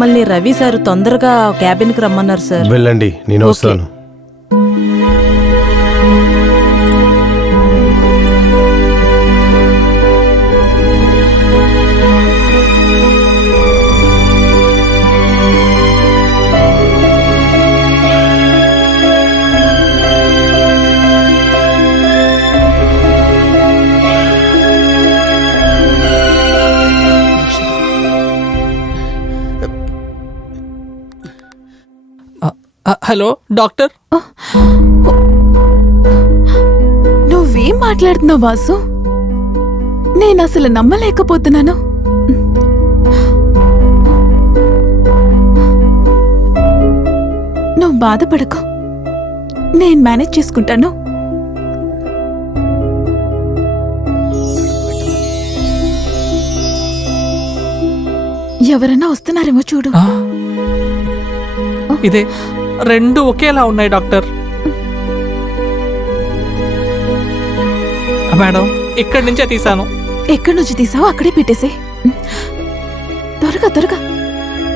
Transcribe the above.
మమ్మల్ని రవి సార్ తొందరగా క్యాబిన్కి రమ్మన్నారు సార్. వెళ్ళండి, నేను వస్తాను. Hello doctor. నువ్వేం మాట్లాడుతున్నావు వాసు? నేను అసలు నమ్మలేకపోతున్నాను. నువ్వు బాధపడకు, నేను మేనేజ్ చేసుకుంటాను. ఎవరైనా వస్తున్నారేమో చూడు. ఇదే రెండు ఒకేలా ఉన్నాయి డాక్టర్. మేడం, ఇక్కడి నుంచే తీసాను. ఎక్కడి నుంచి తీసావో అక్కడే పెట్టేసే. త్వరగా త్వరగా.